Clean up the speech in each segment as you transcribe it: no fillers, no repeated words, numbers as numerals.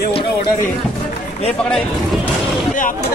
ये ओड़ा रे ये पकड़ा अरे आपको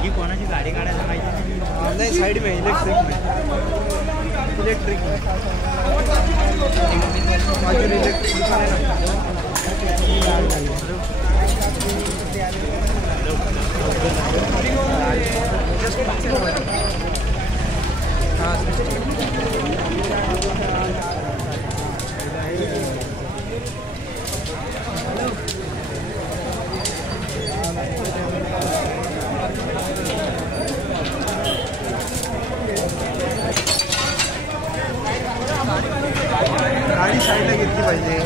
ही कोणाची गाडी काढायला माहिती नाही साइड में इलेक्ट्रिक में गाड़ी साइडला घेतली पाहिजे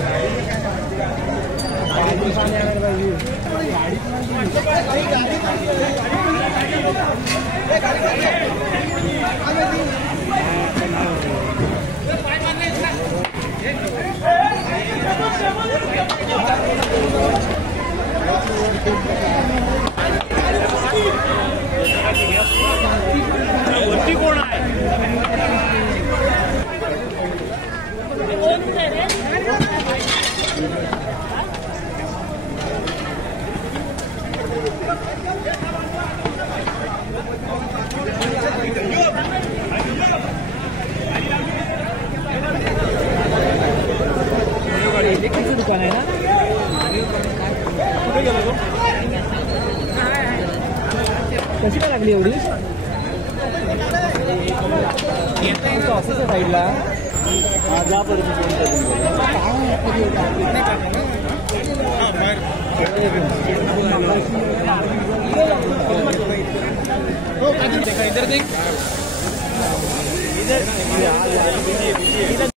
वरती कोण आहे इलेक्ट्रिकचं दुकान आहे ना कुठे गेलो तो कशी काय लागली एवढी ऑफिसच्या साईडला इधर देख इधर